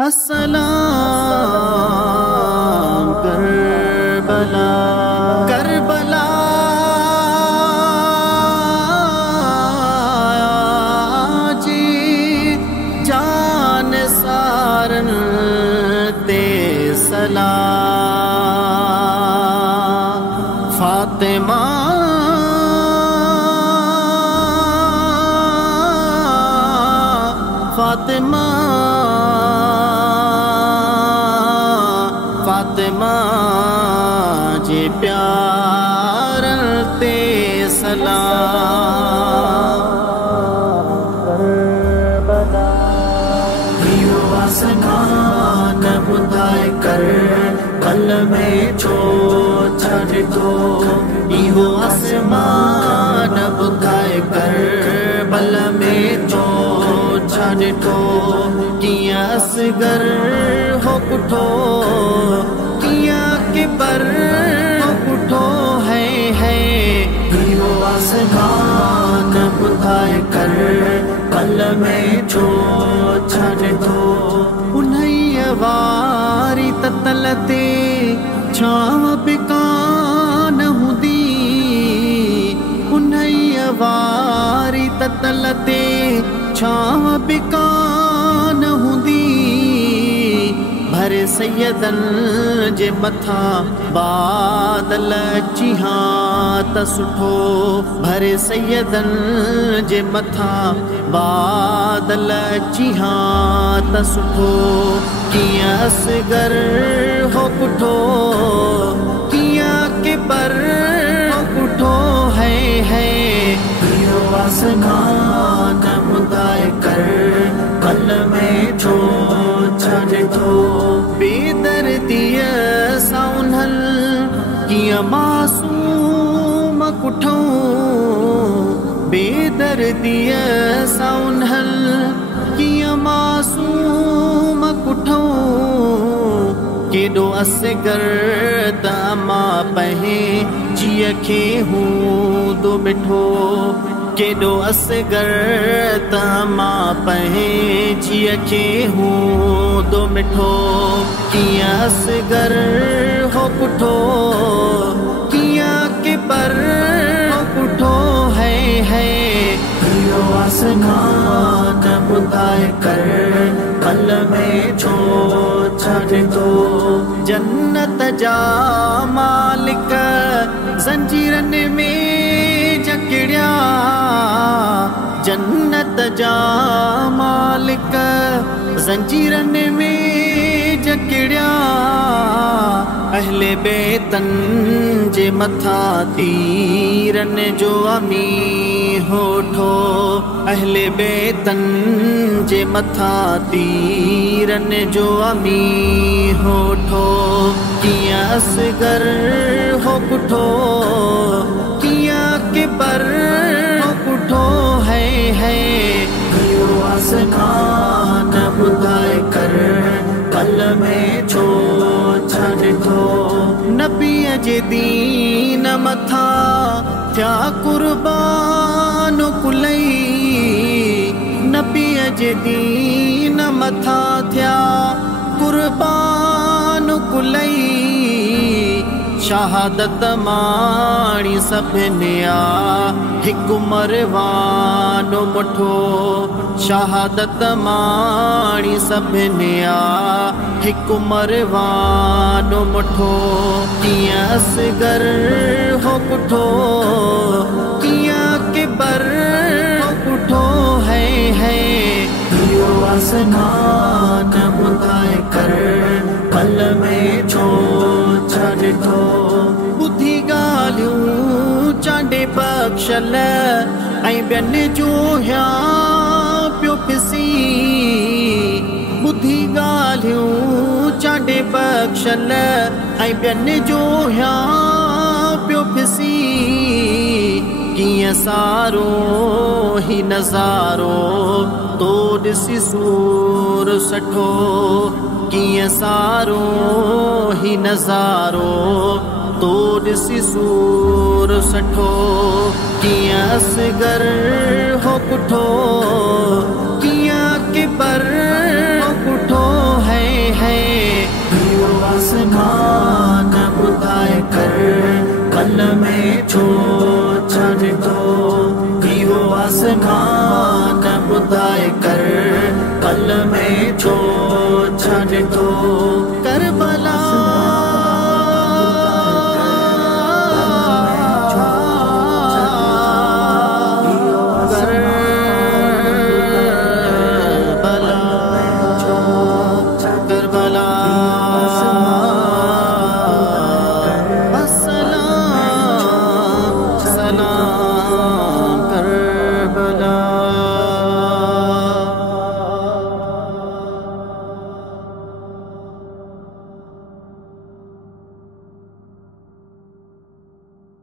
अस्सलाम Karbala Karbala जी जान सारन ते सलाम फातिमा फातिमा फातिमा जे प्यार ते सलाम करबला इहो आसमान ॿुधाए कर कल में छो छॾ दो इहो आसमान ॿुधाए कर बल में छो छॾ दो कियां असगर हो कुठो कियां किबर हो कुठो है इहो आसमान ॿुधाए कर कल में छो छॾ दो उन्हईअ वारी ततल ते छांव बि कान हूंदी उन्हईअ वारी ततल ते छांव बि कान हूंदी भरे सैयदन जे मथां बादल अची हा त सुठो भरे सैयदन जे मथां बादल अची हा त सुठो कियां असगर हो कुठो कियां किबर हो कुठो है इहो आसमान ॿुधाए कर कल में छो छॾ दो बेदर्दीअ सां उन्हल कियां मासूम कुठूं बेदर्दीअ सां उन्हल कियां मासूम कुठूं केॾो असगर त मां पंहिंजे जीअ खे हूंदो मिठो केॾो असगर त मां पंहिंजे जीअ खे हूंदो मिठो कियां असगर हो कुठो कियां किबर हो कुठो है इहो आसमान ॿुधाए कर कल में छो छॾ दो जन्नत जा मालिक ज़ंजीरन में जकड़िया जन्नत जा मालिक ज़ंजीरन में जकड़िया अहले बेतन जे मथां तीरन जो अमी होठो अहले बेतन जे मथां तीरन जो अमी होठो कियां असगर हो कुठो कियां किबर हो कुठो है इहो आसमान ॿुधाए कर कल में छो छॾ दो नबीअ जे दीन मथां थिया कुर्बान कुलई नबीअ जे दीन मथां थिया कुर्बान कुलई शहादत माणी सभिनी हिकु मरवानो मुठो शहादत माणी सभिनी हिकु मरवानो मुठो कियां असगर हो कुठो कियां किबर हो कुठो है इहो आसमान ॿुधाए कर कल में छो छॾ दो ॿुधी ॻाल्हियूं चांडे बख़्शल ऐं ॿियनि जो हिया पियो पिसी ॿुधी ॻाल्हियूं चांडे बख़्शल ऐं ॿियनि जो हिया पियो पिसी कियां सारो ही नज़ारो तो ॾिसी सूर सठो कियां सारो ही नज़ारो तो ॾिसी सूर सठो कियां असगर हो कुठो कियां किबर हो कुठो है कल में छो छड़ दो इहो आसमान बुधाए कर कल में छो छड़ दो